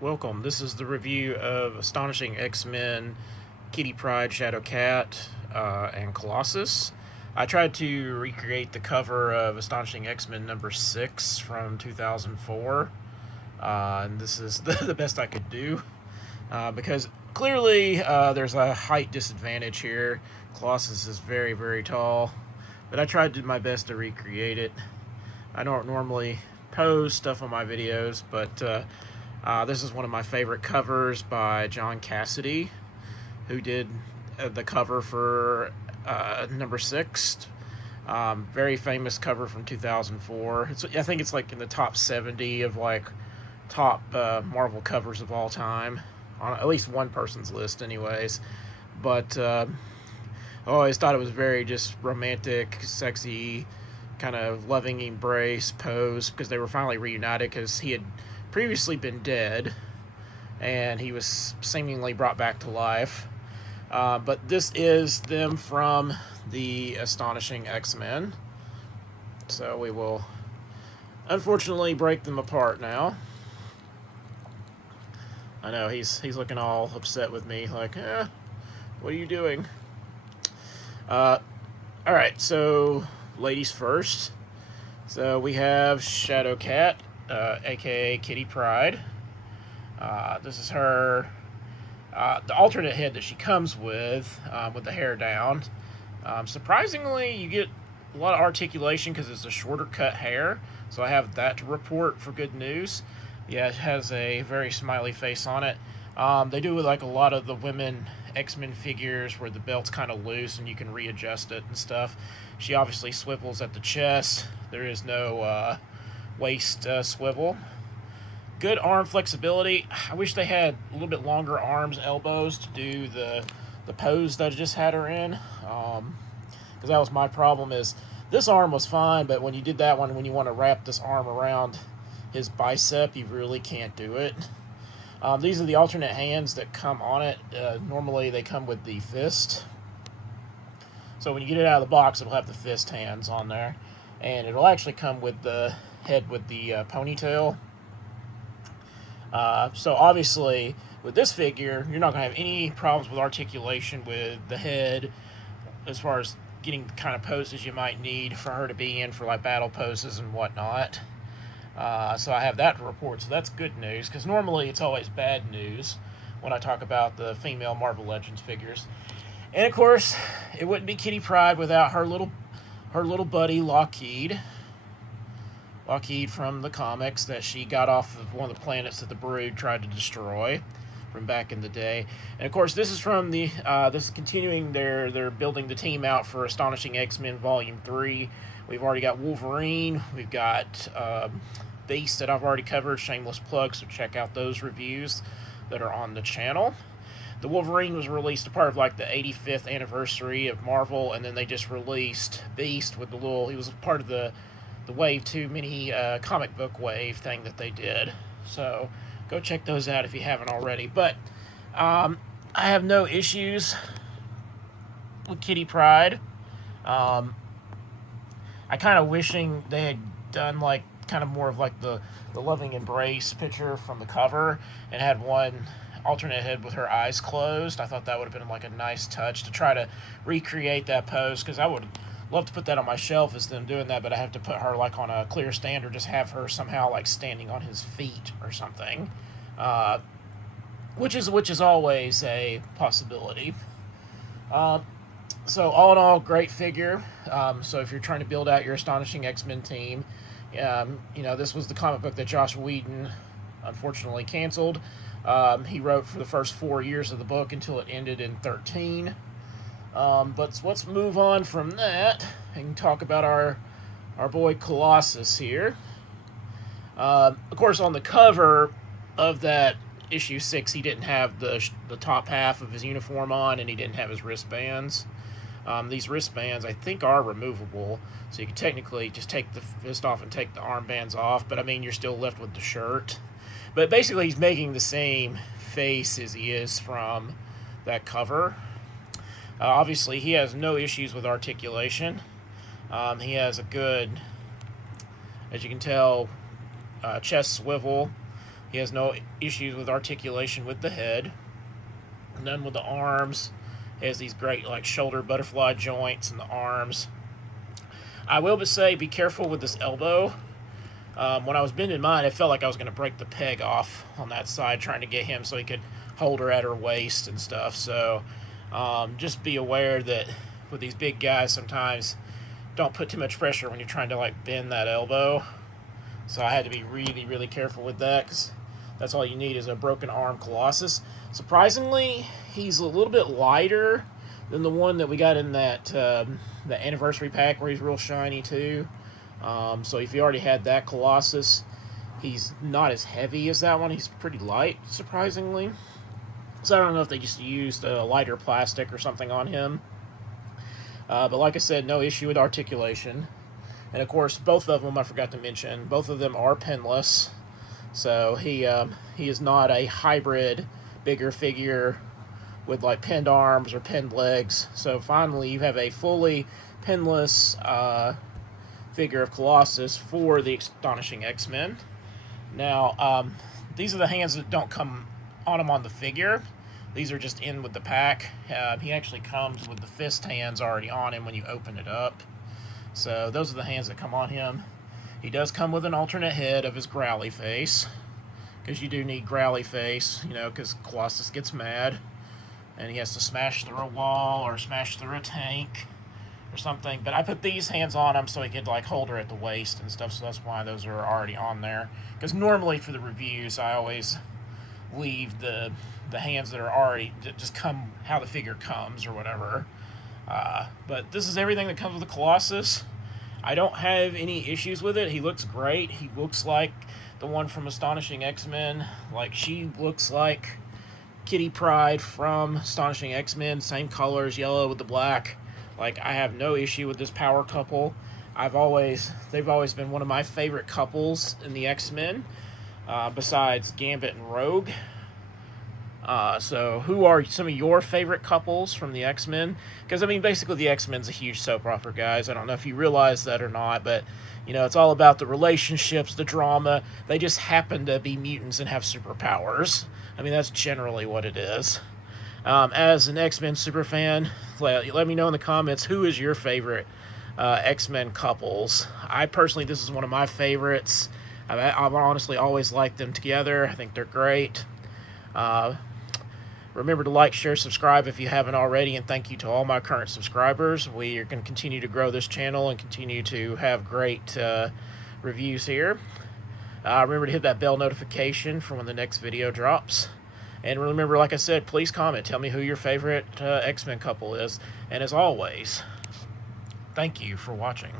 Welcome. This is the review of Astonishing X-Men, Kitty Pryde, Shadow Cat, and Colossus. I tried to recreate the cover of Astonishing X-Men number 6 from 2004, and this is the best I could do because clearly there's a height disadvantage here. Colossus is very, very tall, but I tried to do my best to recreate it. I don't normally pose stuff on my videos, but this is one of my favorite covers by John Cassidy, who did the cover for number 6. Very famous cover from 2004. I think it's like in the top 70 of like top Marvel covers of all time, on at least one person's list, anyways. But I always thought it was very just romantic, sexy, kind of loving embrace pose because they were finally reunited because he had previously been dead and he was seemingly brought back to life. But this is them from the Astonishing X-Men. So we will unfortunately break them apart now. I know he's looking all upset with me, like, what are you doing? Alright, so ladies first. So we have Shadow Cat, aka Kitty Pryde. This is her, the alternate head that she comes with the hair down. Surprisingly, you get a lot of articulation because it's a shorter cut hair, so I have that to report for good news. Yeah, it has a very smiley face on it. They do with like a lot of the women X-Men figures where the belt's kind of loose and you can readjust it and stuff. She obviously swivels at the chest. There is no waist swivel. Good arm flexibility. I wish they had a little bit longer arms, elbows to do the pose that I just had her in. Because that was my problem, is this arm was fine, but when you did that one, when you want to wrap this arm around his bicep, you really can't do it. These are the alternate hands that come on it. Normally they come with the fist. So when you get it out of the box, it'll have the fist hands on there. And it'll actually come with the head with the ponytail. So obviously, with this figure, you're not going to have any problems with articulation with the head as far as getting the kind of poses you might need for her to be in for like battle poses and whatnot. So I have that to report, so that's good news, because normally it's always bad news when I talk about the female Marvel Legends figures. And of course, it wouldn't be Kitty Pryde without her little buddy Lockheed. Lockheed from the comics that she got off of one of the planets that the Brood tried to destroy from back in the day. And of course, this is from the this is continuing. They're building the team out for Astonishing X-Men Volume 3. We've already got Wolverine. We've got Beast that I've already covered. Shameless plug, so check out those reviews that are on the channel. The Wolverine was released a part of like the 85th anniversary of Marvel, and then they just released Beast with the little. He was part of the Wave 2 mini comic book wave thing that they did. So go check those out if you haven't already. But I have no issues with Kitty Pryde. I kind of wishing they had done like kind of more of like the loving embrace picture from the cover and had one alternate head with her eyes closed. I thought that would have been like a nice touch to try to recreate that pose, because I would love to put that on my shelf as them doing that, but I have to put her like on a clear stand or just have her somehow like standing on his feet or something, which is always a possibility. So all in all, great figure. So if you're trying to build out your Astonishing X-Men team, this was the comic book that Joss Whedon unfortunately canceled. He wrote for the first 4 years of the book until it ended in 13. But let's move on from that and talk about our boy Colossus here. Of course, on the cover of that issue 6, he didn't have the top half of his uniform on, and he didn't have his wristbands. These wristbands, I think, are removable, so you can technically just take the fist off and take the armbands off, but I mean, you're still left with the shirt. But basically, he's making the same face as he is from that cover. Obviously, he has no issues with articulation. He has a good, as you can tell, chest swivel. He has no issues with articulation with the head, none with the arms. He has these great like shoulder butterfly joints in the arms. I will but say, be careful with this elbow. When I was bending mine, it felt like I was going to break the peg off on that side, trying to get him so he could hold her at her waist and stuff. So just be aware that with these big guys, sometimes don't put too much pressure when you're trying to like bend that elbow. So I had to be really, really careful with that, because that's all you need is a broken arm Colossus. Surprisingly, he's a little bit lighter than the one that we got in that the anniversary pack where he's real shiny too. So if you already had that Colossus, he's not as heavy as that one. He's pretty light, surprisingly. So I don't know if they just used a lighter plastic or something on him. But like I said, no issue with articulation. And of course, both of them, I forgot to mention, both of them are pinless. So he is not a hybrid bigger figure with like pinned arms or pinned legs. So finally, you have a fully pinless figure of Colossus for the Astonishing X-Men. Now, these are the hands that don't come on him on the figure. These are just in with the pack. He actually comes with the fist hands already on him when you open it up. So those are the hands that come on him. He does come with an alternate head of his growly face, because you do need growly face, you know, because Colossus gets mad and he has to smash through a wall or smash through a tank or something. But I put these hands on him so he could like hold her at the waist and stuff, so that's why those are already on there. Because normally for the reviews, I always leave the hands that are already, just come how the figure comes or whatever. But this is everything that comes with the Colossus. I don't have any issues with it. He looks great. He looks like the one from Astonishing X-Men. Like, she looks like Kitty Pryde from Astonishing X-Men. Same colors, yellow with the black. Like, I have no issue with this power couple. They've always been one of my favorite couples in the X-Men, besides Gambit and Rogue. So who are some of your favorite couples from the X-Men? Because, I mean, basically the X-Men's a huge soap opera, guys. I don't know if you realize that or not, but, you know, it's all about the relationships, the drama. They just happen to be mutants and have superpowers. I mean, that's generally what it is. As an X-Men superfan, let me know in the comments, who is your favorite X-Men couples? I personally, this is one of my favorites. I've honestly always liked them together. I think they're great. Remember to like, share, subscribe if you haven't already, and thank you to all my current subscribers. We are going to continue to grow this channel and continue to have great reviews here. Remember to hit that bell notification for when the next video drops. And remember, like I said, please comment. Tell me who your favorite X-Men couple is. And as always, thank you for watching.